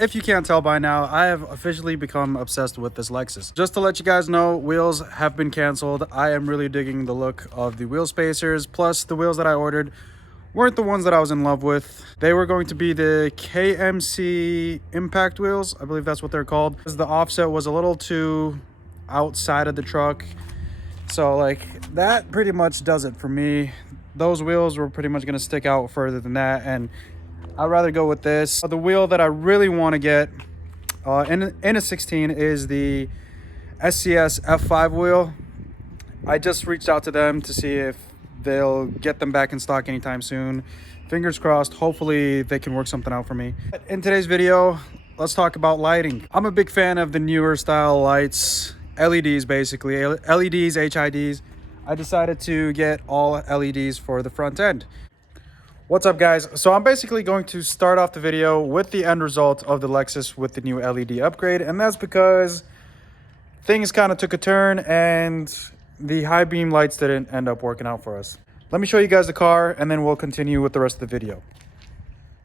if you can't tell by now, I have officially become obsessed with this Lexus. Just to let you guys know, wheels have been canceled. I am really digging the look of the wheel spacers, plus the wheels that I ordered weren't the ones that I was in love with. They were going to be the KMC Impact wheels. I believe that's what they're called. The offset was a little too outside of the truck. So like that pretty much does it for me. Those wheels were pretty much gonna stick out further than that, and I'd rather go with this. The wheel that I really want to get in a 16 is the SCS F5 wheel. I just reached out to them to see if they'll get them back in stock anytime soon. Fingers crossed, hopefully they can work something out for me. In today's video, let's talk about lighting. I'm a big fan of the newer style lights, LEDs basically, LEDs, HIDs. I decided to get all LEDs for the front end. What's up guys? So I'm basically going to start off the video with the end result of the Lexus with the new LED upgrade, and that's because things kind of took a turn and the high beam lights didn't end up working out for us. Let me show you guys the car and then we'll continue with the rest of the video.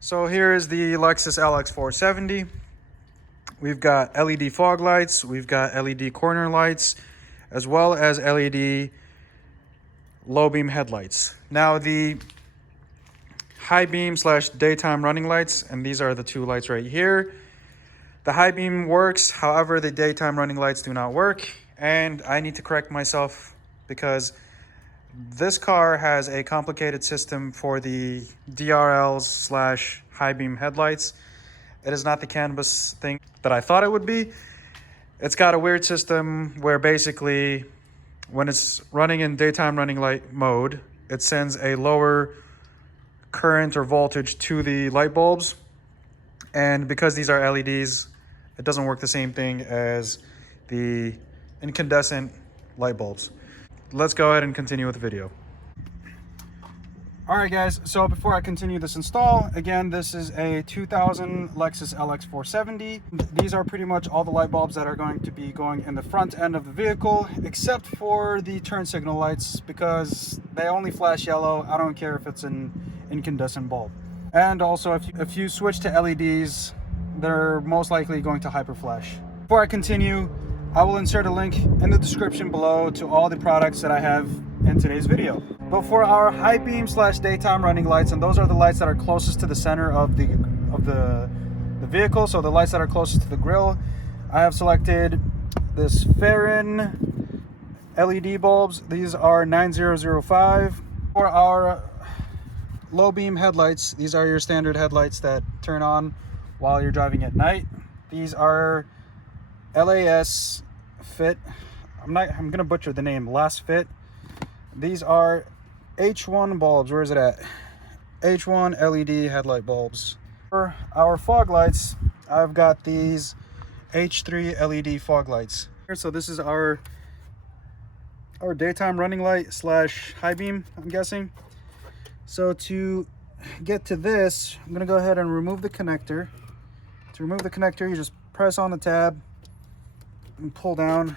So here is the Lexus LX 470. We've got LED fog lights, we've got LED corner lights, as well as LED low beam headlights. Now the high beam slash daytime running lights, and these are the two lights right here. The high beam works, however the daytime running lights do not work, and I need to correct myself because this car has a complicated system for the DRLs slash high beam headlights. It is not the canvas thing that I thought it would be. It's got a weird system where basically when it's running in daytime running light mode, it sends a lower current or voltage to the light bulbs, and because these are LEDs, it doesn't work the same thing as the incandescent light bulbs. Let's go ahead and continue with the video. All right guys, so before I continue this install, again, this is a 2000 Lexus LX 470. These are pretty much all the light bulbs that are going to be going in the front end of the vehicle, except for the turn signal lights, because they only flash yellow. I don't care if it's an incandescent bulb. And also, if you switch to LEDs, they're most likely going to hyper flash. Before I continue, I will insert a link in the description below to all the products that I have in today's video. But for our high beam slash daytime running lights, and those are the lights that are closest to the center of the vehicle, so the lights that are closest to the grille, I have selected this Farron LED bulbs. These are 9005. For our low beam headlights, these are your standard headlights that turn on while you're driving at night. These are LAS Fit. I'm gonna butcher the name, Last Fit. These are H1 bulbs. Where is it at? H1 LED headlight bulbs. For our fog lights, I've got these H3 LED fog lights. So this is our daytime running light slash high beam, I'm guessing. So to get to this, I'm gonna go ahead and remove the connector. To remove the connector, you just press on the tab and pull down.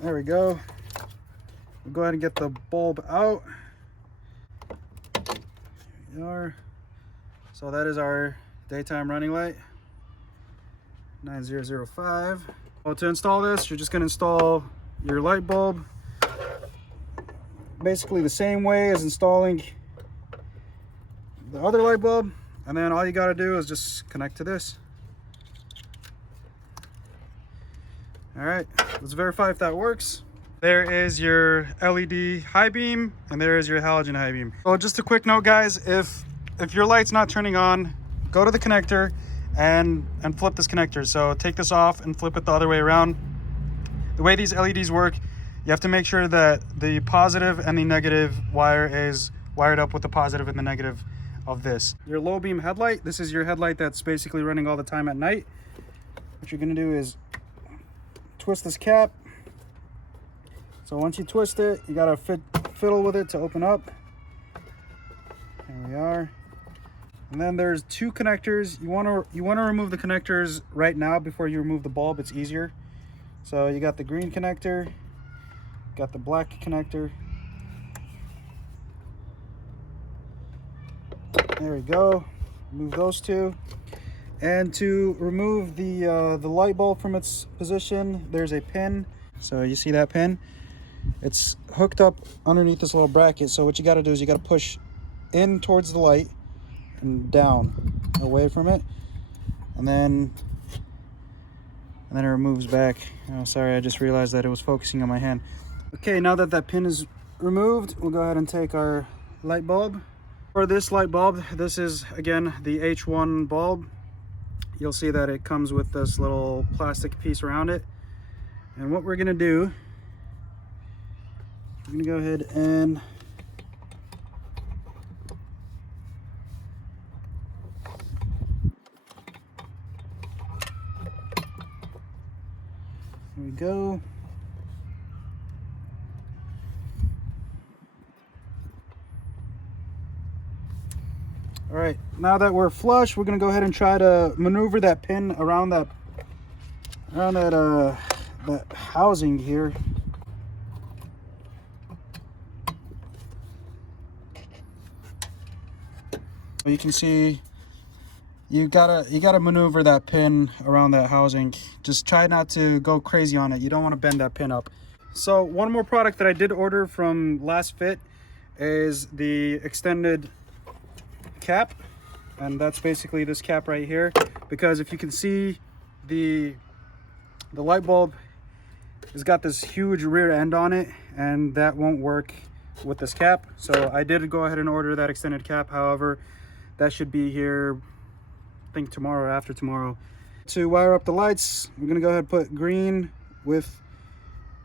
There we go. We'll go ahead and get the bulb out. Here we are. So that is our daytime running light, 9005. Well, to install this, you're just going to install your light bulb basically the same way as installing the other light bulb, and then all you got to do is just connect to this. All right, let's verify if that works. There is your LED high beam, and there is your halogen high beam. So just a quick note, guys, if your light's not turning on, go to the connector and flip this connector. So take this off and flip it the other way around. The way these LEDs work, you have to make sure that the positive and the negative wire is wired up with the positive and the negative of this. Your low beam headlight, this is your headlight that's basically running all the time at night. What you're gonna do is twist this cap. So once you twist it, you gotta fiddle with it to open up. There we are. And then there's two connectors. You wanna remove the connectors right now before you remove the bulb. It's easier. So you got the green connector, got the black connector. There we go. Remove those two. And to remove the light bulb from its position, there's a pin. So you see that pin? It's hooked up underneath this little bracket. So what you got to do is you got to push in towards the light and down away from it, and then it removes back. Oh, sorry, I just realized that it was focusing on my hand. Okay, now that that pin is removed, we'll go ahead and take our light bulb. For this light bulb, this is again the H1 bulb. You'll see that it comes with this little plastic piece around it. And what we're gonna do, we're gonna go ahead and here we go. All right, now that we're flush, we're gonna go ahead and try to maneuver that pin around that housing here. You can see you gotta maneuver that pin around that housing. Just try not to go crazy on it. You don't want to bend that pin up. So one more product that I did order from Last Fit is the extended cap, and that's basically this cap right here, because if you can see, the light bulb has got this huge rear end on it, and that won't work with this cap. So I did go ahead and order that extended cap. However, that should be here, I think tomorrow or after tomorrow. To wire up the lights, we're gonna go ahead and put green with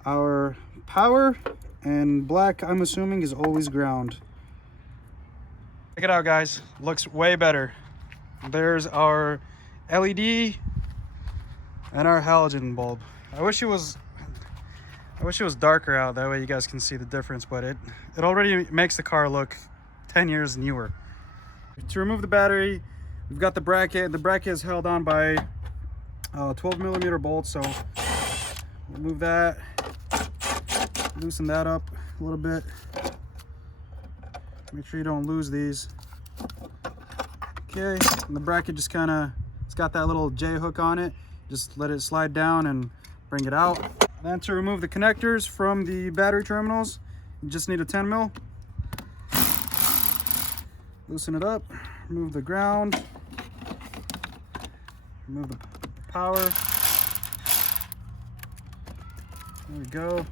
our power, and black, I'm assuming, is always ground. Check it out, guys. Looks way better. There's our LED and our halogen bulb. I wish it was darker out, that way you guys can see the difference, but it already makes the car look 10 years newer. To remove the battery, we've got the bracket. The bracket is held on by 12mm bolts, so we'll move that, loosen that up a little bit. Make sure you don't lose these. Okay, and the bracket just it's got that little J hook on it. Just let it slide down and bring it out. Then to remove the connectors from the battery terminals, you just need a 10mm. Loosen it up, remove the ground, remove the power. There we go.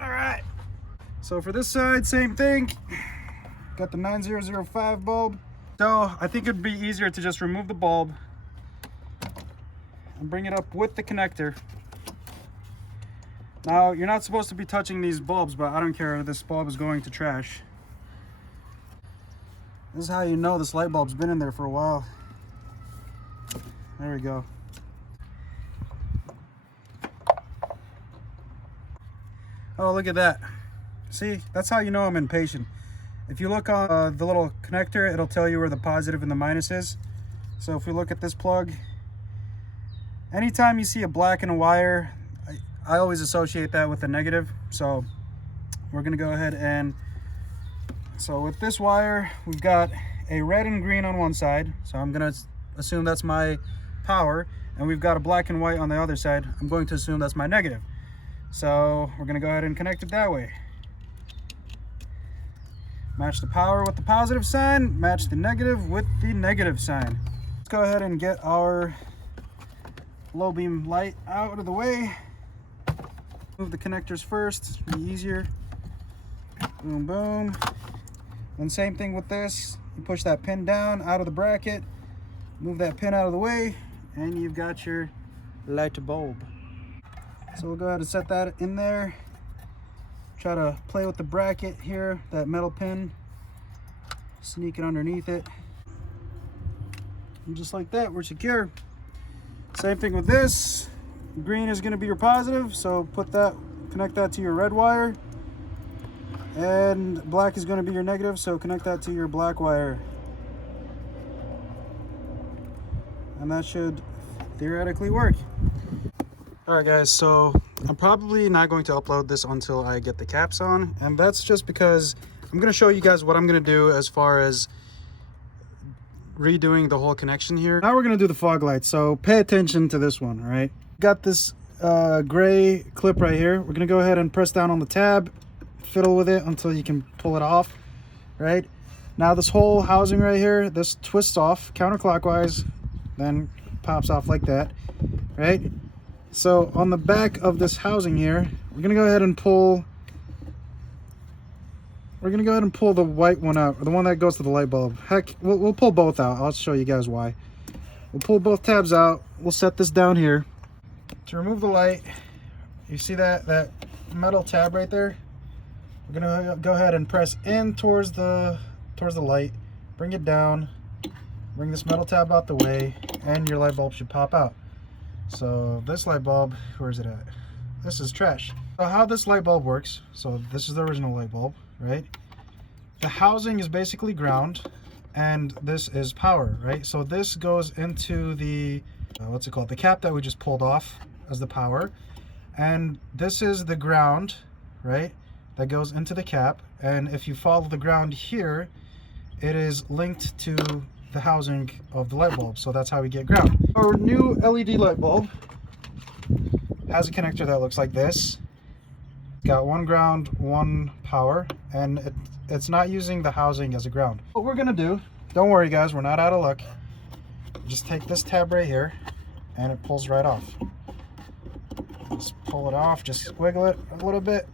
All right. So for this side, same thing. Got the 9005 bulb. So I think it'd be easier to just remove the bulb and bring it up with the connector. Now, you're not supposed to be touching these bulbs, but I don't care. This bulb is going to trash. This is how you know this light bulb's been in there for a while. There we go. Oh, look at that. See, that's how you know I'm impatient. If you look on the little connector, it'll tell you where the positive and the minus is. So if we look at this plug, anytime you see a black in a wire, I always associate that with a negative. So we're gonna go ahead and, so with this wire, we've got a red and green on one side. So I'm gonna assume that's my power. And we've got a black and white on the other side. I'm going to assume that's my negative. So we're gonna go ahead and connect it that way. Match the power with the positive sign, match the negative with the negative sign. Let's go ahead and get our low beam light out of the way. Move the connectors first, it'll be easier. Boom, boom. And same thing with this. You push that pin down out of the bracket, move that pin out of the way, and you've got your light bulb. So we'll go ahead and set that in there. Try to play with the bracket here, that metal pin. Sneak it underneath it. And just like that, we're secure. Same thing with this. Green is gonna be your positive, so connect that to your red wire. And black is gonna be your negative, so connect that to your black wire. And that should theoretically work. All right, guys, so I'm probably not going to upload this until I get the caps on, and that's just because I'm going to show you guys what I'm going to do as far as redoing the whole connection here. Now we're gonna do the fog lights, so pay attention to this one. All right, got this gray clip right here. We're gonna go ahead and press down on the tab, fiddle with it until you can pull it off. Right now, this whole housing right here, this twists off counterclockwise, then pops off like that. Right, so on the back of this housing here, we're gonna go ahead and pull the white one out, or the one that goes to the light bulb. Heck, we'll pull both out. I'll show you guys why. We'll pull both tabs out. We'll set this down here. To remove the light, you see that metal tab right there? We're gonna go ahead and press in towards the light, bring it down, bring this metal tab out the way, and your light bulb should pop out. So this light bulb, where is it at? This is trash. So how this light bulb works, so this is the original light bulb, right? The housing is basically ground, and this is power, right? So this goes into the, what's it called? The cap that we just pulled off as the power. And this is the ground, right? That goes into the cap. And if you follow the ground here, it is linked to the housing of the light bulb. So that's how we get ground. Our new LED light bulb has a connector that looks like this. Got one ground, one power, and it's not using the housing as a ground. What we're gonna do, don't worry guys, we're not out of luck. Just take this tab right here and it pulls right off. Just pull it off, just wiggle it a little bit.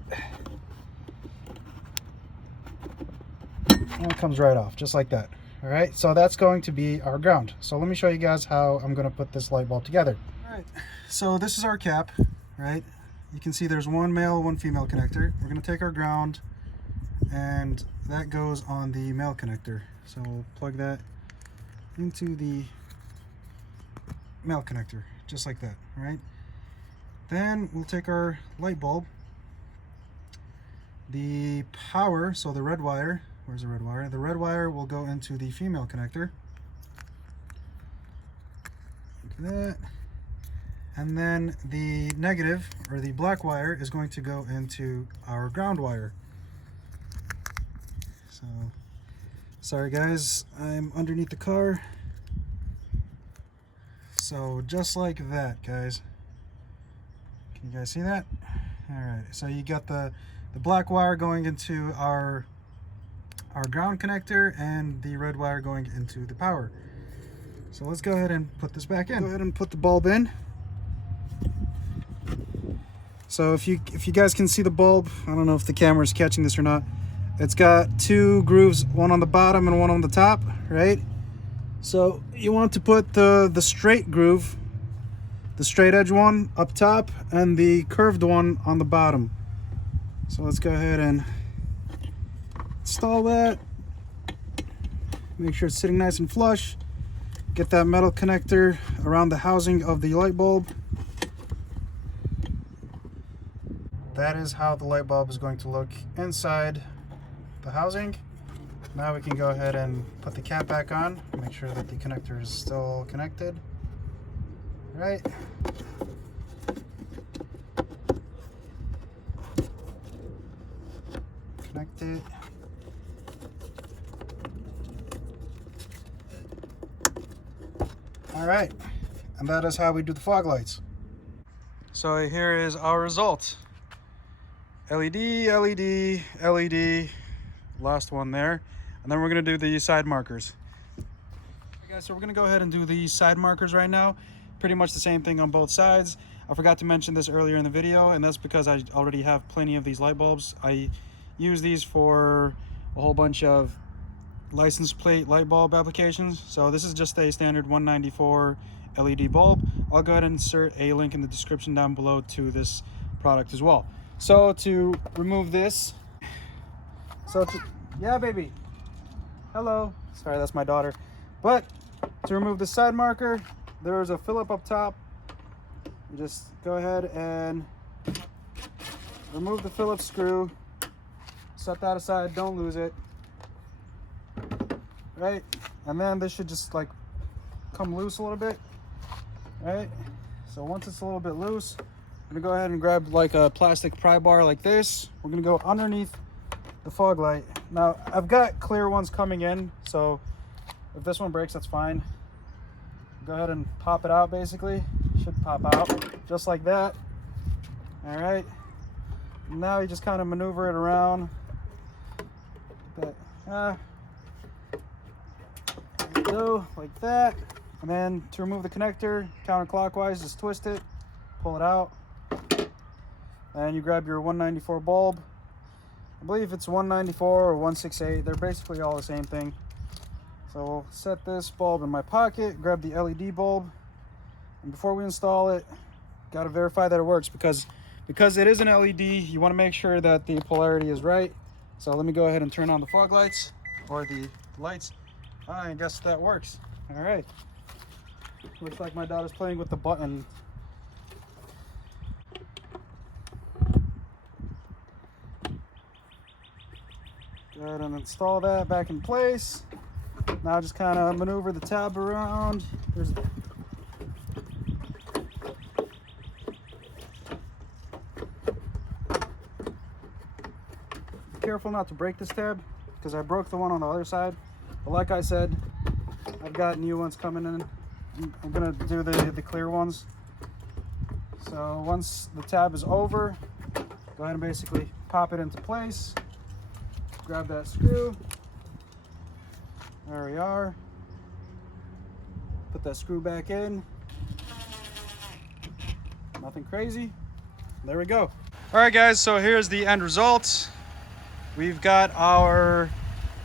And it comes right off, just like that. All right, so that's going to be our ground. So let me show you guys how I'm gonna put this light bulb together. All right, so this is our cap, right? You can see there's one male, one female connector. We're gonna take our ground, and that goes on the male connector. So we'll plug that into the male connector, just like that, all right? Then we'll take our light bulb, the power, so the red wire, where's the red wire? The red wire will go into the female connector, like that. And then the negative, or the black wire, is going to go into our ground wire. So, sorry guys, I'm underneath the car. So just like that, guys. Can you guys see that? All right, so you got the black wire going into our ground connector and the red wire going into the power. So let's go ahead and put this back in. Go ahead and put the bulb in. So if you guys can see the bulb, I don't know if the camera is catching this or not. It's got two grooves, one on the bottom and one on the top, right? So you want to put the straight groove, the straight edge one up top, and the curved one on the bottom. So let's go ahead and install that. Make sure it's sitting nice and flush. Get that metal connector around the housing of the light bulb. That is how the light bulb is going to look inside the housing. Now we can go ahead and put the cap back on, make sure that the connector is still connected. Right. Connect it. All right, and that is how we do the fog lights. So here is our result. LED, LED, LED, last one there. And then we're gonna do the side markers. Okay guys, so we're gonna go ahead and do the side markers right now. Pretty much the same thing on both sides. I forgot to mention this earlier in the video, and that's because I already have plenty of these light bulbs. I use these for a whole bunch of license plate light bulb applications. So this is just a standard 194 LED bulb. I'll go ahead and insert a link in the description down below to this product as well. So to remove this, yeah baby, hello, sorry that's my daughter. But to remove the side marker, there's a Phillip up top. You just go ahead and remove the Phillips screw, set that aside, don't lose it, right? And then this should just like come loose a little bit, right? So once it's a little bit loose, I'm gonna go ahead and grab like a plastic pry bar like this. We're gonna go underneath the fog light. Now I've got clear ones coming in, so If this one breaks, that's fine. Go ahead and pop it out. Basically should pop out just like that. All right, now you just kind of maneuver it around. There you go, like that. And then to remove the connector counterclockwise, just twist it, pull it out, and you grab your 194 bulb. I believe it's 194 or 168. They're basically all the same thing. So we'll set this bulb in my pocket, grab the LED bulb, and before we install it, got to verify that it works, because it is an LED, you want to make sure that the polarity is right. So let me go ahead and turn on the fog lights, or the lights. I guess that works. All right. Looks like my daughter's playing with the button. Go ahead and install that back in place. Now just kind of maneuver the tab around. Be careful not to break this tab, because I broke the one on the other side. But like I said, I've got new ones coming in. I'm gonna do the clear ones. So once the tab is over, go ahead and basically pop it into place. Grab that screw. There we are. Put that screw back in. Nothing crazy. There we go. All right, guys, so here's the end result. We've got our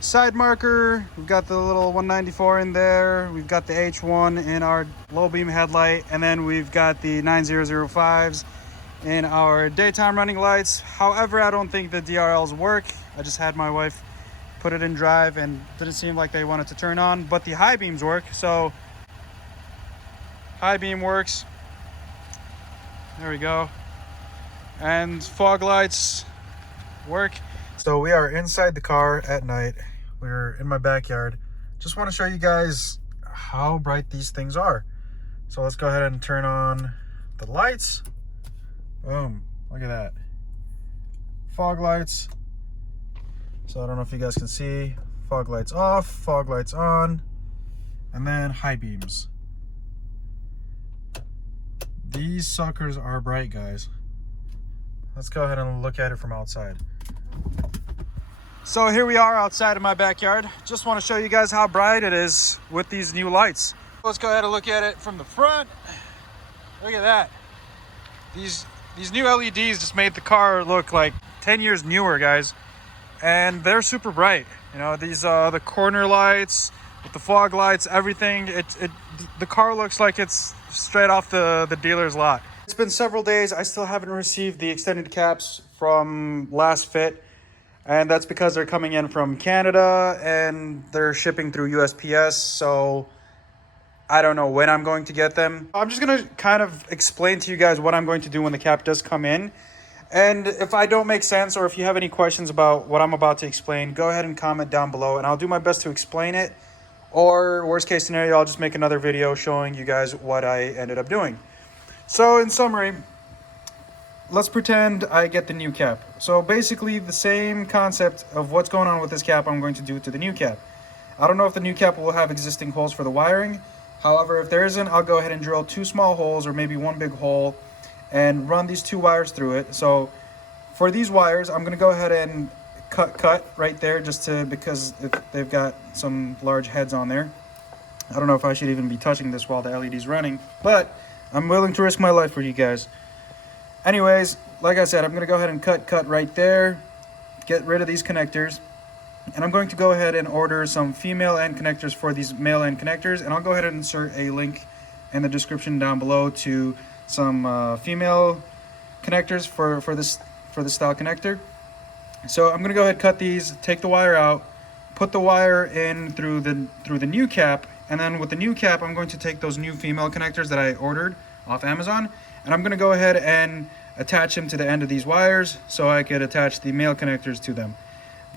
side marker, we've got the little 194 in there, we've got the H1 in our low beam headlight, and then we've got the 9005s in our daytime running lights. However, I don't think the DRLs work. I just had my wife put it in drive and didn't seem like they wanted to turn on, but the high beams work. So high beam works. There we go. And fog lights work. So we are inside the car at night. We're in my backyard. Just want to show you guys how bright these things are. So let's go ahead and turn on the lights. Boom, look at that. Fog lights. So I don't know if you guys can see. Fog lights off, fog lights on, and then high beams. These suckers are bright, guys. Let's go ahead and look at it from outside. So here we are outside of my backyard. Just want to show you guys how bright it is with these new lights. Let's go ahead and look at it from the front. Look at that. These new LEDs just made the car look like 10 years newer, guys. And they're super bright. You know, these the corner lights with the fog lights, everything. The car looks like it's straight off the dealer's lot. It's been several days. I still haven't received the extended caps from last fit. And that's because they're coming in from Canada and they're shipping through USPS. So I don't know when I'm going to get them. I'm just going to kind of explain to you guys what I'm going to do when the cap does come in. And if I don't make sense, or if you have any questions about what I'm about to explain, go ahead and comment down below and I'll do my best to explain it. Or worst case scenario, I'll just make another video showing you guys what I ended up doing. So in summary, let's pretend I get the new cap. So basically the same concept of what's going on with this cap I'm going to do to the new cap. I don't know if the new cap will have existing holes for the wiring. However, if there isn't, I'll go ahead and drill 2 small holes or maybe 1 big hole and run these 2 wires through it. So for these wires, I'm going to go ahead and cut right there because they've got some large heads on there. I don't know if I should even be touching this while the LED's running, but I'm willing to risk my life for you guys. Anyways, like I said, I'm going to go ahead and cut right there, get rid of these connectors, and I'm going to go ahead and order some female end connectors for these male end connectors, and I'll go ahead and insert a link in the description down below to some female connectors for this style connector. So I'm going to go ahead and cut these, take the wire out, put the wire in through the new cap, and then with the new cap, I'm going to take those new female connectors that I ordered off Amazon, and I'm going to go ahead and attach them to the end of these wires so I could attach the male connectors to them.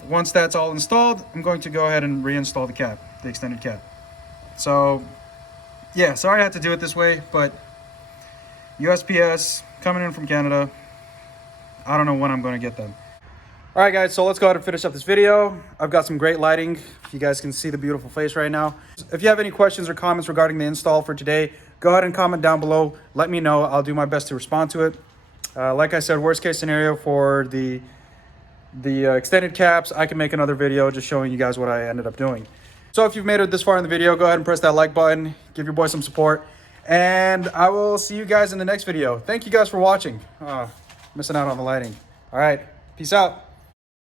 Once that's all installed, I'm going to go ahead and reinstall the cap, the extended cap. So yeah, sorry I had to do it this way, but USPS coming in from Canada, I don't know when I'm going to get them. All right, guys, so let's go ahead and finish up this video. I've got some great lighting. If you guys can see the beautiful face right now. If you have any questions or comments regarding the install for today, go ahead and comment down below. Let me know. I'll do my best to respond to it. Like I said, worst case scenario for the extended caps, I can make another video just showing you guys what I ended up doing. So if you've made it this far in the video, go ahead and press that like button. Give your boy some support. And I will see you guys in the next video. Thank you guys for watching. Missing out on the lighting. All right, peace out.